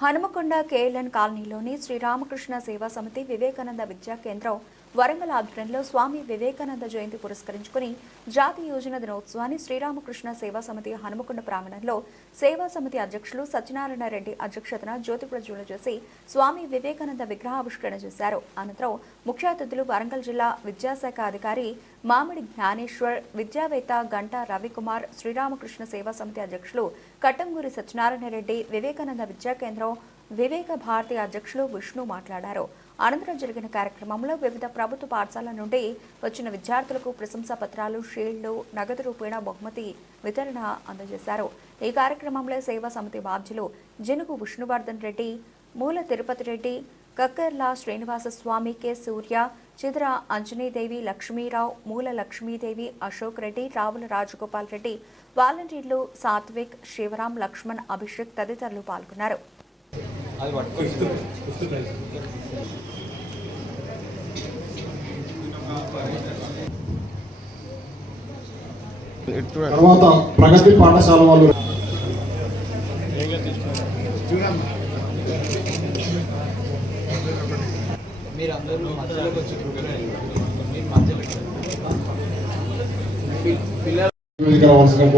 Hanumakonda KLN కాలనీలోని శ్రీరామకృష్ణ సేవా సమితి వివేకానంద విద్యా కేంద్రం వరంగల్ ఆధ్వర్యంలో స్వామి వివేకానంద జయంతి పురస్కరించుకుని జాతీయ యోజన దినోత్సవాన్ని శ్రీరామకృష్ణ సేవా సమితి హనుమకొండ ప్రాంగణంలో సేవా సమితి అధ్యక్షులు సత్యనారాయణ రెడ్డి అధ్యక్షతన జ్యోతి ప్రజ్వలన చేసి స్వామి వివేకానంద విగ్రహావిష్కరణ చేశారు. అనంతరం ముఖ్య అతిథులు వరంగల్ జిల్లా విద్యాశాఖ అధికారి మామిడి జ్ఞానేశ్వర్ విద్యావేత్త గంటా రవికుమార్ శ్రీరామకృష్ణ సేవా సమితి అధ్యక్షులు కట్టంగూరి సత్యనారాయణ రెడ్డి వివేకానంద విద్యా కేంద్రం వివేక భారతి అధ్యక్షులు విష్ణు మాట్లాడారు. అనంతరం జరిగిన కార్యక్రమంలో వివిధ ప్రభుత్వ పాఠశాలల నుండి వచ్చిన విద్యార్థులకు ప్రశంసా పత్రాలు షీల్డ్లు నగదు రూపేణ బహుమతి వితరణ అందజేశారు. ఈ కార్యక్రమంలో సేవా సమితి బాధ్యులు జనుగు విష్ణువర్ధన్ రెడ్డి మూల తిరుపతి రెడ్డి కక్కర్ల శ్రీనివాస స్వామి కె. సూర్య చిద్ర అంజనీదేవి లక్ష్మీరావు మూల లక్ష్మీదేవి అశోక్ రెడ్డి రావుల రాజగోపాల్ రెడ్డి వాలంటీర్లు సాత్విక్ శివరాం లక్ష్మణ్ అభిషేక్ తదితరులు పాల్గొన్నారు. అది పట్టుకో. తర్వాత ప్రగతి పాఠశాల వాళ్ళు. మీరు అందరూ మధ్యలోకి వచ్చి మీరు మధ్యలో పిల్లలు రావాల్సిందిగా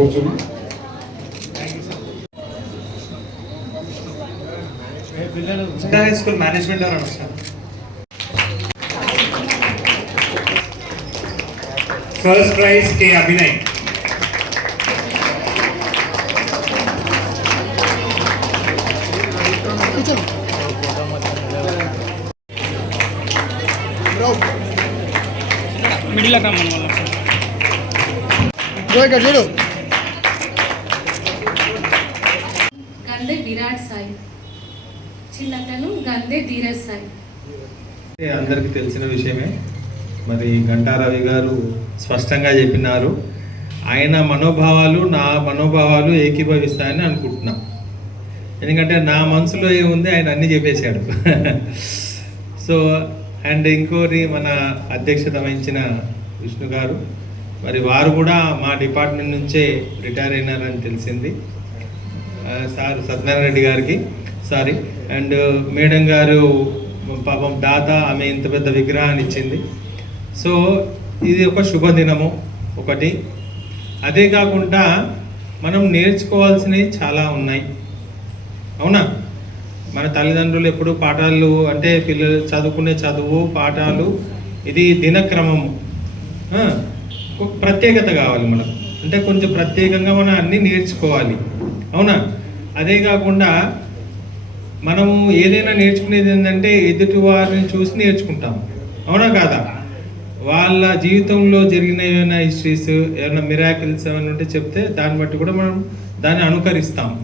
కోరుచున్నాం హై స్కూల్ మేనేజ్మెంట్ ఎవరు సార్ ఫస్ట్ ప్రైజ్ కే అభినయ్ మిడిల్ రమ్మని వాళ్ళ గంధే అదే ధీరజ్ సాయి అందరికీ తెలిసిన విషయమే. మరి గంటారవి గారు స్పష్టంగా చెప్పినారు. ఆయన మనోభావాలు నా మనోభావాలు ఏకీభవిస్తాయని అనుకుంటున్నా. ఎందుకంటే నా మనసులో ఏముంది ఆయన అన్నీ చెప్పేశాడు. సో అండ్ ఇంకోటి మన అధ్యక్షత వహించిన విష్ణు గారు. మరి వారు కూడా మా డిపార్ట్మెంట్ నుంచే రిటైర్ అయినారని తెలిసింది. సార్ సత్యనారాయణ రెడ్డి గారికి. సారీ అండ్ మేడం గారు పాపం దాత ఆమె ఇంత పెద్ద విగ్రహాన్ని ఇచ్చింది. సో ఇది ఒక శుభదినము ఒకటి. అదే కాకుండా మనం నేర్చుకోవాల్సినవి చాలా ఉన్నాయి. అవునా? మన తల్లిదండ్రులు ఎప్పుడు పాఠాలు అంటే పిల్లలు చదువుకునే చదువు పాఠాలు ఇది దినక్రమము. ప్రత్యేకత కావాలి మనకు. అంటే కొంచెం ప్రత్యేకంగా మనం అన్నీ నేర్చుకోవాలి. అవునా? అదే కాకుండా మనము ఏదైనా నేర్చుకునేది ఏంటంటే ఎదుటి వారిని చూసి నేర్చుకుంటాం. అవునా కాదా? వాళ్ళ జీవితంలో జరిగిన ఏమైనా హిస్టరీస్ ఏమైనా మిరాకిల్స్ ఏమైనా ఉంటే చెప్తే దాన్ని బట్టి కూడా మనం దాన్ని అనుకరిస్తాం.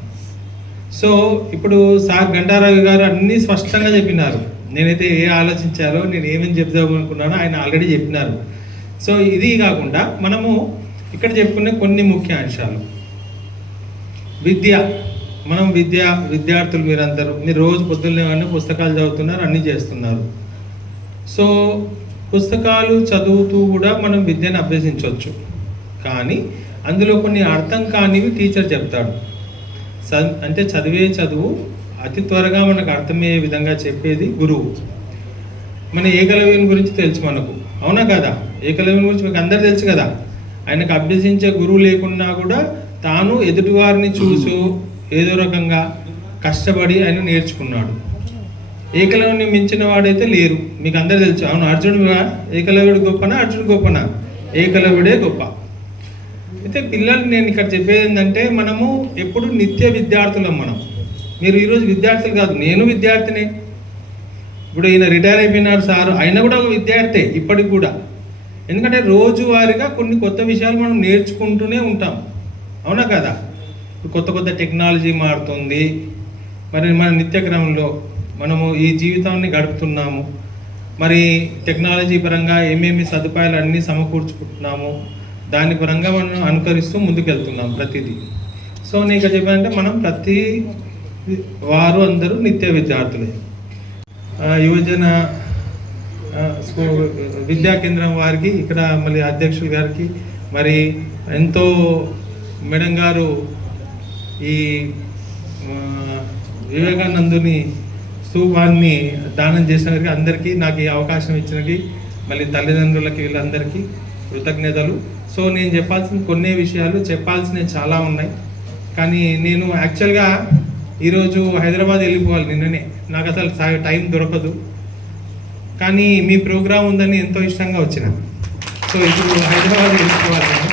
సో ఇప్పుడు సార్ గంటారావు గారు అన్నీ స్పష్టంగా చెప్పినారు. నేనైతే ఏ ఆలోచించారో నేను ఏమేమి చెప్దాం అనుకున్నానో ఆయన ఆల్రెడీ చెప్పినారు. సో ఇది కాకుండా మనము ఇక్కడ చెప్పుకునే కొన్ని ముఖ్య అంశాలు. విద్య. మనం విద్య విద్యార్థులు మీరందరూ మీరు రోజు పొద్దున్నే అన్ని పుస్తకాలు చదువుతున్నారు అన్నీ చేస్తున్నారు. సో పుస్తకాలు చదువుతూ కూడా మనం విద్యను అభ్యసించవచ్చు. కానీ అందులో కొన్ని అర్థం కానివి టీచర్ చెప్తాడు. అంటే చదివే చదువు అతి త్వరగా మనకు అర్థమయ్యే విధంగా చెప్పేది గురువు. మన ఏకలవ్యం గురించి తెలుసు మనకు. అవునా కదా? ఏకలవ్యం గురించి మీకు అందరు తెలుసు కదా? ఆయనకు అభ్యసించే గురువు లేకున్నా కూడా తాను ఎదుటివారిని చూసు ఏదో రకంగా కష్టపడి ఆయన నేర్చుకున్నాడు. ఏకలవ్యుని మించిన వాడైతే లేరు. మీకు అందరూ తెలుసు అవును అర్జునుడు ఏకలవ్యుడు గొప్పనా అర్జునుడు గొప్పనా? ఏకలవ్యుడే గొప్ప. అయితే పిల్లలు నేను ఇక్కడ చెప్పేది ఏంటంటే మనము ఎప్పుడు నిత్య విద్యార్థులం మనం. మీరు ఈరోజు విద్యార్థులు కాదు నేను విద్యార్థినే. ఇప్పుడు ఈయన రిటైర్ అయిపోయినారు సార్ ఆయన కూడా ఒక విద్యార్థే ఇప్పటికి కూడా. ఎందుకంటే రోజువారీగా కొన్ని కొత్త విషయాలు మనం నేర్చుకుంటూనే ఉంటాం. అవునా కదా? కొత్త కొత్త టెక్నాలజీ మారుతుంది. మరి మన నిత్యక్రమంలో మనము ఈ జీవితాన్ని గడుపుతున్నాము. మరి టెక్నాలజీ పరంగా ఏమేమి సదుపాయాలు అన్నీ సమకూర్చుకుంటున్నాము. దాని పరంగా మనం అనుకరిస్తూ ముందుకెళ్తున్నాం ప్రతిదీ. సో నీకు చెప్పాలంటే మనం ప్రతి వారు అందరూ నిత్య విద్యార్థులే. యువజన స్కూల్ విద్యా కేంద్రం వారికి ఇక్కడ మళ్ళీ అధ్యక్షులు గారికి మరి ఎంతో మేడం గారు ఈ వివేకానందుని స్తూపాన్ని దానం చేసినకి అందరికీ నాకు ఈ అవకాశం ఇచ్చినకి మళ్ళీ తల్లిదండ్రులకి వీళ్ళందరికీ కృతజ్ఞతలు. సో నేను చెప్పాల్సిన కొన్ని విషయాలు చెప్పాల్సినవి చాలా ఉన్నాయి. కానీ నేను యాక్చువల్గా ఈరోజు హైదరాబాద్ వెళ్ళిపోవాలి నిన్ననే. నాకు అసలు సా- టైం దొరకదు. కానీ మీ ప్రోగ్రాం ఉందని ఎంతో ఇష్టంగా వచ్చిన. సో ఇప్పుడు హైదరాబాద్ వెళ్ళిపోవాలి. నేను.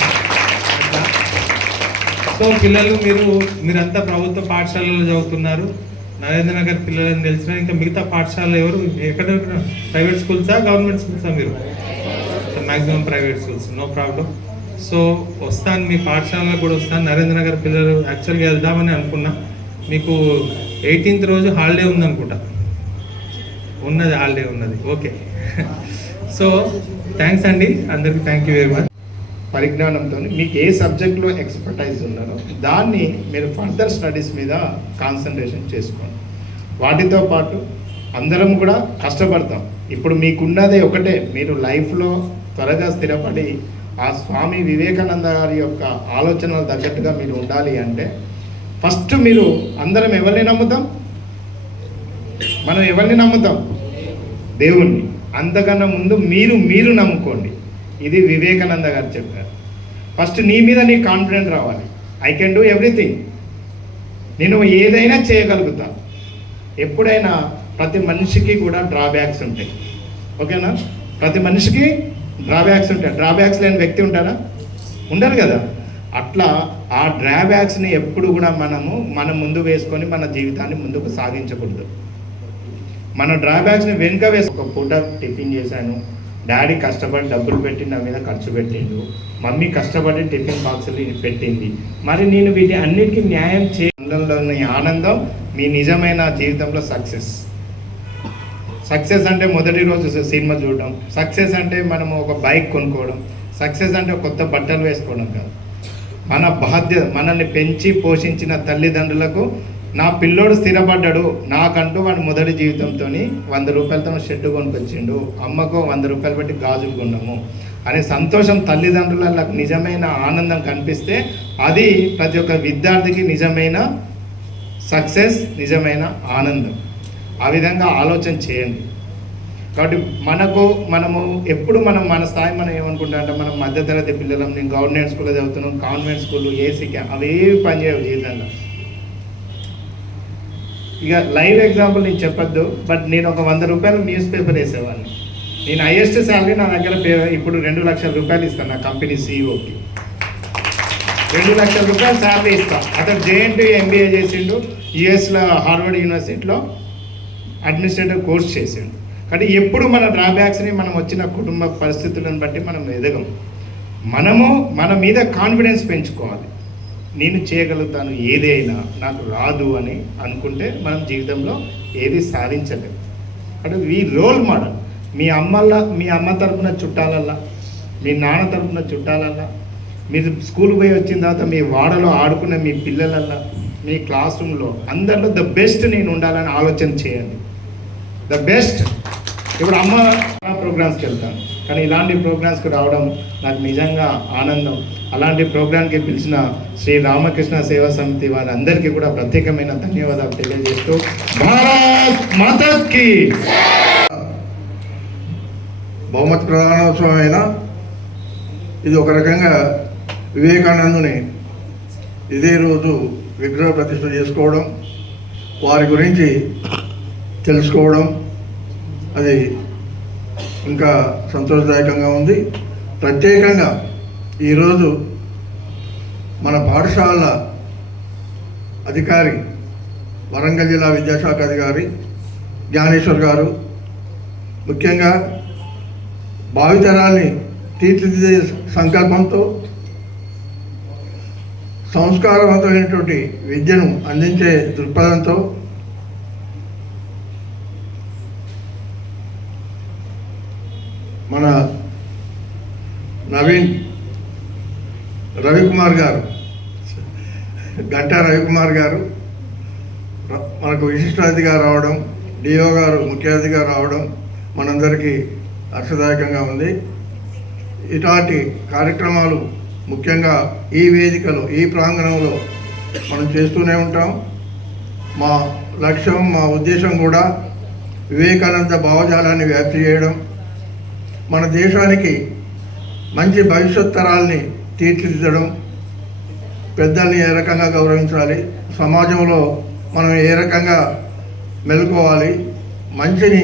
సో పిల్లలు మీరు మీరంతా ప్రభుత్వ పాఠశాలలో చదువుతున్నారు. నరేంద్ర నగర్ పిల్లలని తెలిసిన ఇంకా మిగతా పాఠశాలలు ఎవరు? ఎక్కడ ప్రైవేట్ స్కూల్సా గవర్నమెంట్ స్కూల్సా మీరు? Maximum private schools no problem so వస్తాను మీ పాఠశాలలో కూడా వస్తాను. నరేంద్ర నగర్ పిల్లలు యాక్చువల్గా వెళ్దామని అనుకున్నా. మీకు ఎయిటీన్త్ రోజు హాలిడే ఉందనుకుంటా. ఉన్నది హాలిడే ఉన్నది. ఓకే సో థ్యాంక్స్ అండి. అందరికీ థ్యాంక్ యూ వెరీ మచ్ పరిజ్ఞానంతో మీకు ఏ సబ్జెక్ట్లో ఎక్స్పర్టైజ్ ఉన్నారో దాన్ని మీరు ఫర్దర్ స్టడీస్ మీద కాన్సన్ట్రేషన్ చేసుకోండి. వాటితో పాటు అందరం కూడా కష్టపడతాం. ఇప్పుడు మీకున్నదే ఒకటే మీరు లైఫ్లో త్వరగా స్థిరపడి ఆ స్వామి వివేకానంద గారి యొక్క ఆలోచనలు తగ్గట్టుగా మీరు ఉండాలి అంటే ఫస్ట్ మీరు అందరం ఎవరిని నమ్ముతాం? మనం ఎవరిని నమ్ముతాం? దేవుణ్ణి. అంతకన్నా ముందు మీరు మీరు నమ్ముకోండి. ఇది వివేకానంద గారు చెప్పారు. ఫస్ట్ నీ మీద నీ కాన్ఫిడెంట్ రావాలి. ఐ కెన్ డూ ఎవ్రీథింగ్ నేను ఏదైనా చేయగలుగుతా. ఎప్పుడైనా ప్రతి మనిషికి కూడా డ్రాబ్యాక్స్ ఉంటాయి. ఓకేనా ప్రతి మనిషికి డ్రాబ్యాక్స్ ఉంటాయి. డ్రాబ్యాక్స్ లేని వ్యక్తి ఉంటారా ఉండరు కదా. అట్లా ఆ డ్రాబ్యాక్స్ని ఎప్పుడు కూడా మనము మనం ముందు వేసుకొని మన జీవితాన్ని ముందుకు సాగించకూడదు. మన డ్రాబ్యాక్స్ని వెనుక వేసి ఒక పూట టిఫిన్ చేశాను. డాడీ కష్టపడి డబ్బులు పెట్టి నా మీద ఖర్చు పెట్టిండు. మమ్మీ కష్టపడి టిఫిన్ బాక్సులు పెట్టింది. మరి నేను వీటి అన్నిటికీ న్యాయం చేయడంలోని ఆనందం మీ నిజమైన జీవితంలో సక్సెస్. సక్సెస్ అంటే మొదటి రోజు సినిమా చూడడం. సక్సెస్ అంటే మనం ఒక బైక్ కొనుక్కోవడం. సక్సెస్ అంటే కొత్త బట్టలు వేసుకోవడం కాదు. మన బాధ్యత మనల్ని పెంచి పోషించిన తల్లిదండ్రులకు నా పిల్లోడు స్థిరపడ్డాడు నాకంటూ వాడి మొదటి జీవితంతో వంద రూపాయలతో షెడ్ కొనుకొచ్చిండు అమ్మకు వంద రూపాయలు పెట్టి గాజులు కొన్నాము అనే సంతోషం తల్లిదండ్రులకు నిజమైన ఆనందం కనిపిస్తే అది ప్రతి ఒక్క విద్యార్థికి నిజమైన సక్సెస్ నిజమైన ఆనందం. ఆ విధంగా ఆలోచన చేయండి. కాబట్టి మనకు మనము ఎప్పుడు మనం మన స్థాయి మనం ఏమనుకుంటా అంటే మనం మధ్యతరగతి పిల్లలం నేను గవర్నమెంట్ స్కూల్లో చదువుతున్నాం కాన్వెంట్ స్కూల్ ఏసీ క్యాంప్ అవి ఏవి పనిచేయవు జీవితంలో. ఇక లైవ్ ఎగ్జాంపుల్ నేను చెప్పొద్దు బట్ నేను ఒక వంద రూపాయలు న్యూస్ పేపర్ వేసేవాడిని. నేను హైయెస్ట్ శాలరీ నా దగ్గర పే ఇప్పుడు రెండు లక్షల రూపాయలు ఇస్తాను నా కంపెనీ సీఈఓకి రెండు లక్షల రూపాయలు శాలరీ ఇస్తాను అతను జేఎన్టీ ఎంబీఏ చేసిండు యుఎస్లో హార్వర్డ్ యూనివర్సిటీలో అడ్మినిస్ట్రేటివ్ కోర్స్ చేసిండు. కానీ ఎప్పుడు మన డ్రాబ్యాక్స్ని మనం వచ్చిన కుటుంబ పరిస్థితులను బట్టి మనం ఎదగం. మనము మన మీద కాన్ఫిడెన్స్ పెంచుకోవాలి. నేను చేయగలుగుతాను ఏదైనా నాకు రాదు అని అనుకుంటే మనం జీవితంలో ఏది సాధించలేము అంటే వీ రోల్ మోడల్ మీ అమ్మల్లా మీ అమ్మ తరపున చుట్టాలల్లా మీ నాన్న తరపున చుట్టాలల్లా మీరు స్కూల్ పోయి వచ్చిన తర్వాత మీ వాడలో ఆడుకునే మీ పిల్లలల్లా మీ క్లాస్ రూమ్లో అందరిలో ద బెస్ట్ నేను ఉండాలని ఆలోచన చేయండి. ద బెస్ట్ ఇప్పుడు అమ్మ ప్రోగ్రామ్స్కి వెళ్తాను. కానీ ఇలాంటి ప్రోగ్రామ్స్కి రావడం నాకు నిజంగా ఆనందం. అలాంటి ప్రోగ్రామ్కి పిలిచిన శ్రీ రామకృష్ణ సేవా సమితి వారందరికీ కూడా ప్రత్యేకమైన ధన్యవాదాలు తెలియజేస్తూ భారత్ మాతకి! బహుమతి ప్రధానోత్సవం అయినా ఇది ఒక రకంగా వివేకానందుని ఇదే రోజు విగ్రహ ప్రతిష్ఠ చేసుకోవడం వారి గురించి తెలుసుకోవడం అది ఇంకా సంతోషదాయకంగా ఉంది. ప్రత్యేకంగా ఈరోజు మన పాఠశాల అధికారి వరంగల్ జిల్లా విద్యాశాఖ అధికారి జ్ఞానేశ్వర్ గారు ముఖ్యంగా భావితరాల్ని తీర్చిదిద్దే సంకల్పంతో సంస్కారవంతమైనటువంటి విద్యను అందించే దృక్పథంతో మన నవీన్ రవికుమార్ గారు గంటా రవికుమార్ గారు మనకు విశిష్ట అతిథిగా రావడం డిఓ గారు ముఖ్య అతిథిగా రావడం మనందరికీ హర్షదాయకంగా ఉంది. ఇలాంటి కార్యక్రమాలు ముఖ్యంగా ఈ వేదికలో ఈ ప్రాంగణంలో మనం చేస్తూనే ఉంటాం. మా లక్ష్యం మా ఉద్దేశం కూడా వివేకానంద భావజాలాన్ని వ్యాప్తి చేయడం. మన దేశానికి మంచి భవిష్యత్ తరాల్ని తీర్చిదిద్దడం. పెద్దల్ని ఏ రకంగా గౌరవించాలి? సమాజంలో మనం ఏ రకంగా మెలుకోవాలి? మంచిని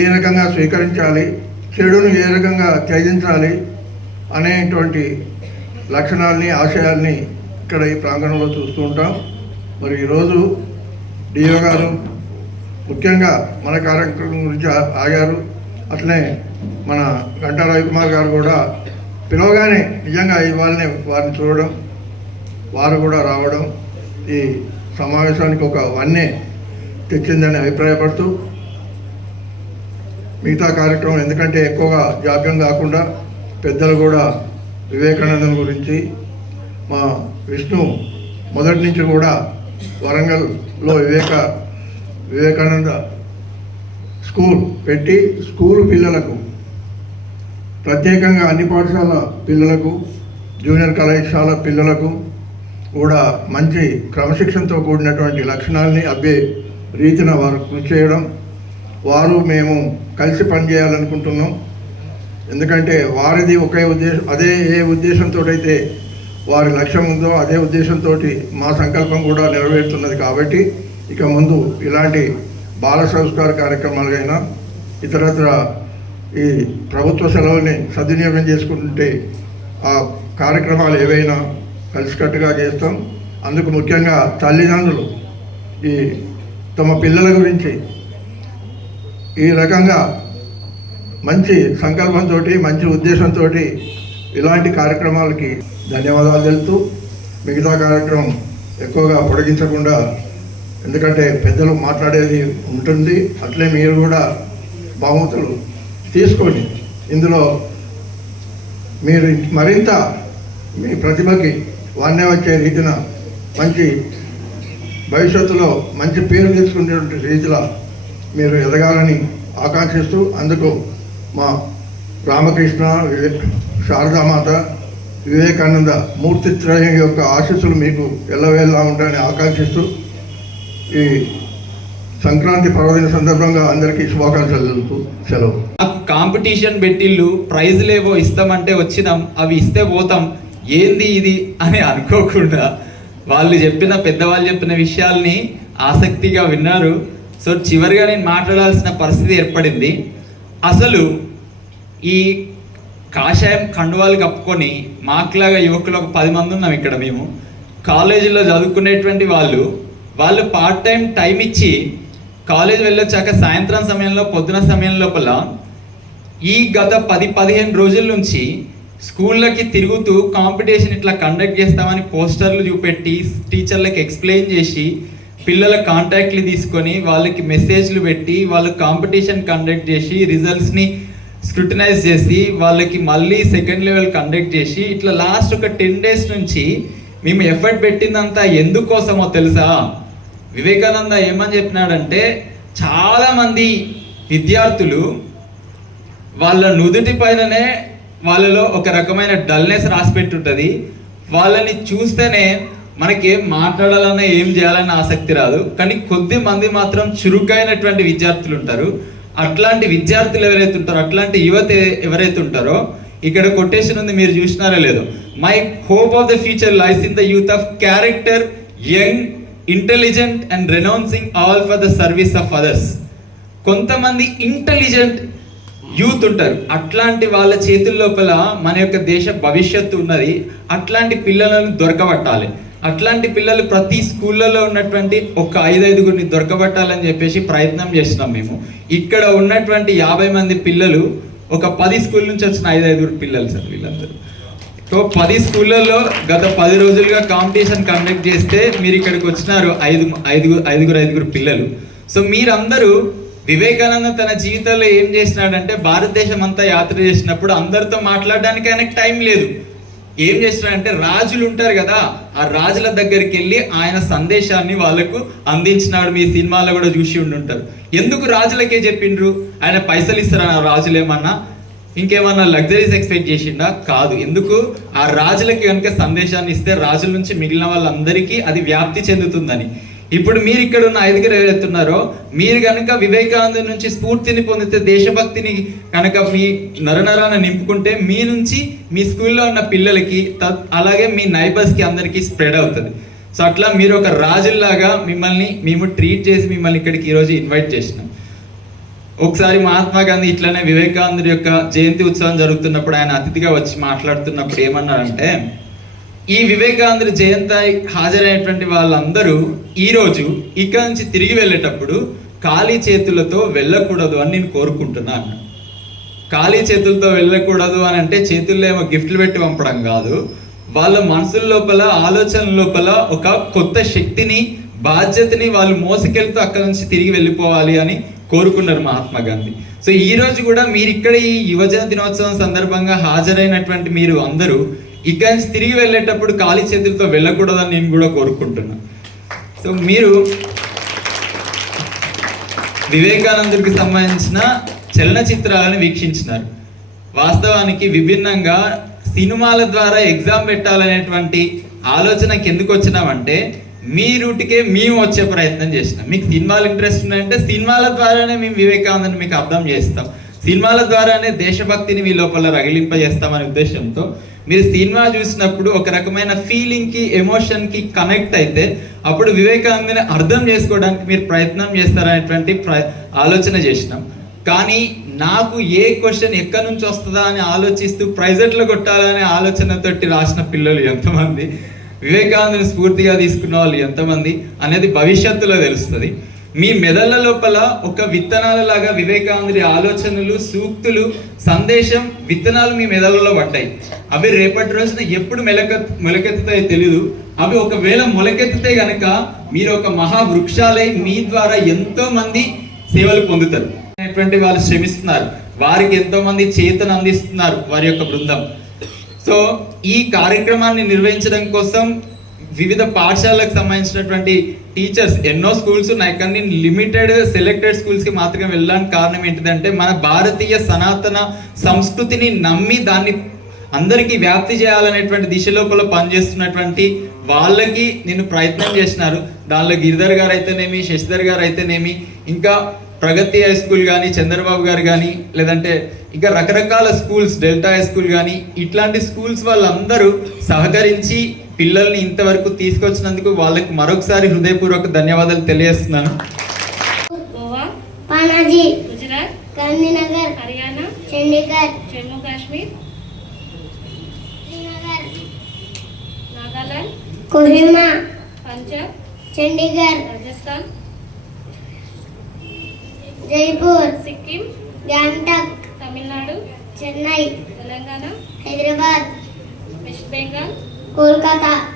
ఏ రకంగా స్వీకరించాలి? చెడును ఏ రకంగా త్యజించాలి? అనేటువంటి లక్షణాలని ఆశయాల్ని ఇక్కడ ఈ ప్రాంగణంలో చూస్తూ ఉంటాం. మరి ఈరోజు డిఓ గారు ముఖ్యంగా మన కార్యక్రమం గురించి ఆగారు. అట్లనే మన గంటా రవికుమార్ గారు కూడా పిలవగానే నిజంగా ఇవాళనే వారిని చూడడం వారు కూడా రావడం ఈ సమావేశానికి ఒక వన్నే తెచ్చిందని అభిప్రాయపడుతూ మిగతా కార్యక్రమం ఎందుకంటే ఎక్కువగా జాప్యం కాకుండా పెద్దలు కూడా వివేకానందం గురించి మా విష్ణు మొదటి నుంచి కూడా వరంగల్లో వివేక వివేకానంద స్కూల్ పెట్టి స్కూల్ పిల్లలకు ప్రత్యేకంగా అన్ని పాఠశాల పిల్లలకు జూనియర్ కళాశాల పిల్లలకు కూడా మంచి క్రమశిక్షణతో కూడినటువంటి లక్షణాలని అబ్బే రీతిన వారు కృషి చేయడం. వారు మేము కలిసి పనిచేయాలనుకుంటున్నాం. ఎందుకంటే వారిది ఒకే ఉద్దేశం అదే ఏ ఉద్దేశంతో అయితే వారి లక్ష్యం ఉందో అదే ఉద్దేశంతో మా సంకల్పం కూడా నెరవేరుతున్నది కాబట్టి ఇక ముందు ఇలాంటి బాల సంస్కార కార్యక్రమాలకైనా ఇతరత్ర ఈ ప్రభుత్వ సెలవుని సద్వినియోగం చేసుకుంటుంటే ఆ కార్యక్రమాలు ఏవైనా కలిసికట్టుగా చేస్తాం. అందుకు ముఖ్యంగా తల్లిదండ్రులు ఈ తమ పిల్లల గురించి ఈ రకంగా మంచి సంకల్పంతో మంచి ఉద్దేశంతో ఇలాంటి కార్యక్రమాలకి ధన్యవాదాలు తెలుపుతూ మిగతా కార్యక్రమం ఎక్కువగా పొడిగించకుండా ఎందుకంటే పెద్దలు మాట్లాడేది ఉంటుంది. అట్లే మీరు కూడా బహుమతులు తీసుకోండి ఇందులో మీరు మరింత మీ ప్రతిభకి వాడినే వచ్చే రీతిన మంచి భవిష్యత్తులో మంచి పేరు తెచ్చుకునేటువంటి రీతిలో మీరు ఎదగాలని ఆకాంక్షిస్తూ అందుకు మా రామకృష్ణ వివే శారదామాత వివేకానంద మూర్తిత్రయం యొక్క ఆశీస్సులు మీకు ఎల్లవేళలా ఉంటాయని ఆకాంక్షిస్తూ ఈ సంక్రాంతి పర్వదిన సందర్భంగా అందరికీ శుభాకాంక్షలు తెలుపుతూ సెలవు. కాంపిటీషన్ పెట్టిళ్ళు ప్రైజ్లేవో ఇస్తామంటే వచ్చినాం అవి ఇస్తే పోతాం. ఏంది ఇది అని అనుకోకుండా వాళ్ళు చెప్పిన పెద్దవాళ్ళు చెప్పిన విషయాల్ని ఆసక్తిగా విన్నారు. సో చివరిగా నేను మాట్లాడాల్సిన పరిస్థితి ఏర్పడింది. అసలు ఈ కాషాయం కండువాలు కప్పుకొని మాకులాగా యువకులు ఒక పది మంది ఉన్నాం ఇక్కడ మేము. కాలేజీలో చదువుకునేటువంటి వాళ్ళు వాళ్ళు పార్ట్ టైం టైం ఇచ్చి కాలేజ్ వెళ్ళొచ్చాక సాయంత్రం సమయంలో పొద్దున సమయం లోపల ఈ గత పది పదిహేను రోజుల నుంచి స్కూళ్ళకి తిరుగుతూ కాంపిటీషన్ ఇట్లా కండక్ట్ చేస్తామని పోస్టర్లు చూపెట్టి టీచర్లకు ఎక్స్ప్లెయిన్ చేసి పిల్లల కాంటాక్ట్లు తీసుకొని వాళ్ళకి మెసేజ్లు పెట్టి వాళ్ళు కాంపిటీషన్ కండక్ట్ చేసి రిజల్ట్స్ని స్క్రూటనైజ్ చేసి వాళ్ళకి మళ్ళీ సెకండ్ లెవెల్ కండక్ట్ చేసి ఇట్లా లాస్ట్ ఒక టెన్ డేస్ నుంచి మేము ఎఫర్ట్ పెట్టిందంతా ఎందుకోసమో తెలుసా? వివేకానంద ఏమని చెప్పినాడంటే చాలామంది విద్యార్థులు వాళ్ళ నుదుటి పైననే వాళ్ళలో ఒక రకమైన డల్నెస్ రాసిపెట్టుంటుంది వాళ్ళని చూస్తేనే మనకి ఏం మాట్లాడాలన్నా ఏం చేయాలన్న ఆసక్తి రాదు. కానీ కొద్ది మంది మాత్రం చురుకైనటువంటి విద్యార్థులు ఉంటారు అట్లాంటి విద్యార్థులు ఎవరైతే ఉంటారో అట్లాంటి యువత ఎవరైతే ఉంటారో ఇక్కడ కొటేషన్ ఉంది మీరు చూసినారో లేదో. My hope of the future lies in the youth of character young intelligent and renouncing all for the service of others కొంతమంది ఇంటెలిజెంట్ యూత్ ఉంటారు. అట్లాంటి వాళ్ళ చేతుల లోపల మన యొక్క దేశ భవిష్యత్తు ఉన్నది. అట్లాంటి పిల్లలను దొరకబట్టాలి. అట్లాంటి పిల్లలు ప్రతి స్కూళ్ళలో ఉన్నటువంటి ఒక ఐదు ఐదుగురిని దొరకబట్టాలని చెప్పేసి ప్రయత్నం చేస్తున్నాం మేము. ఇక్కడ ఉన్నటువంటి యాభై మంది పిల్లలు ఒక పది స్కూల్ నుంచి వచ్చిన ఐదు ఐదుగురు పిల్లలు సార్ వీళ్ళందరూ. సో పది స్కూళ్ళల్లో గత పది రోజులుగా కాంపిటీషన్ కండక్ట్ చేస్తే మీరు ఇక్కడికి వచ్చినారు ఐదు ఐదుగురు ఐదుగురు ఐదుగురు పిల్లలు. సో మీరందరూ వివేకానంద తన జీవితంలో ఏం చేసినాడంటే భారతదేశం అంతా యాత్ర చేసినప్పుడు అందరితో మాట్లాడడానికి ఆయనకు టైం లేదు. ఏం చేసినాడంటే రాజులు ఉంటారు కదా ఆ రాజుల దగ్గరికి వెళ్ళి ఆయన సందేశాన్ని వాళ్ళకు అందించినాడు. మీ సినిమాలో కూడా చూసి ఉండుంటారు. ఎందుకు రాజులకే చెప్పిండ్రు? ఆయన పైసలు ఇస్తారా రాజులు ఏమన్నా? ఇంకేమన్నా లగ్జరీస్ ఎక్స్పెక్ట్ చేసిండా? కాదు. ఎందుకు? ఆ రాజులకి కనుక సందేశాన్ని ఇస్తే రాజుల నుంచి మిగిలిన వాళ్ళందరికీ అది వ్యాప్తి చెందుతుందని. ఇప్పుడు మీరు ఇక్కడ ఉన్న ఐదుగురు ఎవరెత్తున్నారో మీరు కనుక వివేకానంద నుంచి స్ఫూర్తిని పొందితే దేశభక్తిని కనుక మీ నరనరాన నింపుకుంటే మీ నుంచి మీ స్కూల్లో ఉన్న పిల్లలకి అలాగే మీ నైబర్స్కి అందరికీ స్ప్రెడ్ అవుతుంది. సో అట్లా మీరు ఒక రాజుల్లాగా మిమ్మల్ని మేము ట్రీట్ చేసి మిమ్మల్ని ఇక్కడికి ఈరోజు ఇన్వైట్ చేసినాం. ఒకసారి మహాత్మా గాంధీ ఇట్లనే వివేకానందుడి యొక్క జయంతి ఉత్సవం జరుగుతున్నప్పుడు ఆయన అతిథిగా వచ్చి మాట్లాడుతున్నప్పుడు ఏమన్నారంటే ఈ వివేకానంద జయంతి హాజరైనటువంటి వాళ్ళందరూ ఈరోజు ఇక్కడ నుంచి తిరిగి వెళ్ళేటప్పుడు ఖాళీ చేతులతో వెళ్ళకూడదు అని నేను కోరుకుంటున్నాను. ఖాళీ చేతులతో వెళ్ళకూడదు అని అంటే చేతుల్లో ఏమో గిఫ్ట్లు పెట్టి పంపడం కాదు. వాళ్ళ మనసుల లోపల ఆలోచన లోపల ఒక కొత్త శక్తిని బాధ్యతని వాళ్ళు మోసుకెళ్తూ అక్కడ నుంచి తిరిగి వెళ్ళిపోవాలి అని కోరుకున్నారు మహాత్మా గాంధీ. సో ఈ రోజు కూడా మీరు ఇక్కడ ఈ యువజన దినోత్సవం సందర్భంగా హాజరైనటువంటి మీరు అందరూ ఇక్కడ నుంచి తిరిగి వెళ్ళేటప్పుడు ఖాళీ చేతులతో వెళ్ళకూడదని నేను కూడా కోరుకుంటున్నా. సో మీరు వివేకానందుడికి సంబంధించిన చలనచిత్రాలను వీక్షించినారు. వాస్తవానికి విభిన్నంగా సినిమాల ద్వారా ఎగ్జామ్ పెట్టాలనేటువంటి ఆలోచనకి ఎందుకు వచ్చినామంటే మీ రూట్కే మేము వచ్చే ప్రయత్నం చేసినాం. మీకు సినిమాలు ఇంట్రెస్ట్ ఉన్నాయంటే సినిమాల ద్వారానే మేము వివేకానందని మీకు అర్థం చేస్తాం. సినిమాల ద్వారానే దేశభక్తిని మీ లోపల రగిలింపజేస్తామనే ఉద్దేశంతో మీరు సినిమా చూసినప్పుడు ఒక రకమైన ఫీలింగ్కి ఎమోషన్కి కనెక్ట్ అయితే అప్పుడు వివేకానందని అర్థం చేసుకోవడానికి మీరు ప్రయత్నం చేస్తారనేటువంటి ప్ర ఆలోచన చేసినాం. కానీ నాకు ఏ క్వశ్చన్ ఎక్కడి నుంచి వస్తుందా అని ఆలోచిస్తూ ప్రైజెట్లో కొట్టాలనే ఆలోచనతోటి రాసిన పిల్లలు ఎంతమంది? వివేకానందని స్ఫూర్తిగా తీసుకున్న వాళ్ళు ఎంతమంది? అనేది భవిష్యత్తులో తెలుస్తుంది. మీ మెదళ్ళ లోపల ఒక విత్తనాల లాగా వివేకానందుడి ఆలోచనలు సూక్తులు సందేశం విత్తనాలు మీ మెదళ్ళలో పడ్డాయి. అవి రేపటి రోజున ఎప్పుడు మెలక మొలకెత్తుతాయో తెలియదు అవి ఒకవేళ మొలకెత్తితే గనక మీరు ఒక మహావృక్షాలై మీ ద్వారా ఎంతో మంది సేవలు పొందుతారు. అనేటువంటి వాళ్ళు శ్రమిస్తున్నారు. వారికి ఎంతో మంది చేతను అందిస్తున్నారు వారి యొక్క బృందం. సో ఈ కార్యక్రమాన్ని నిర్వహించడం కోసం వివిధ పాఠశాలకు సంబంధించినటువంటి టీచర్స్ ఎన్నో స్కూల్స్ ఉన్నాయి కానీ నేను లిమిటెడ్ సెలెక్టెడ్ స్కూల్స్కి మాత్రమే వెళ్ళడానికి కారణం ఏంటిదంటే మన భారతీయ సనాతన సంస్కృతిని నమ్మి దాన్ని అందరికీ వ్యాప్తి చేయాలనేటువంటి దిశ లోపల పనిచేస్తున్నటువంటి వాళ్ళకి నేను ప్రయత్నం చేసినారు. దానిలో గిరిధర్ గారు అయితేనేమి శశిధర్ గారు అయితేనేమి ఇంకా ప్రగతి హై స్కూల్ కానీ చంద్రబాబు గారు కానీ లేదంటే ఇంకా రకరకాల స్కూల్స్ డెల్టా హై స్కూల్ కానీ ఇట్లాంటి స్కూల్స్ వాళ్ళందరూ సహకరించి పిల్లల్ని ఇంతవరకు తీసుకొచ్చినందుకు వాళ్ళకి మరొకసారి హృదయపూర్వక ధన్యవాదాలు తెలియజేస్తున్నాను. గోవా పనాజీ గుజరాత్ గాంధీనగర్ హర్యానా చండీగఢ్ జమ్మూ కాశ్మీర్ శ్రీనగర్ నాగాలాండ్ కోహిమా పంజాబ్ చండీగఢ్ రాజస్థాన్ జైపూర్ సిక్కిం గ్యాంగ్టక్ తమిళనాడు చెన్నై తెలంగాణ హైదరాబాద్ వెస్ట్ బెంగాల్ 孔雀。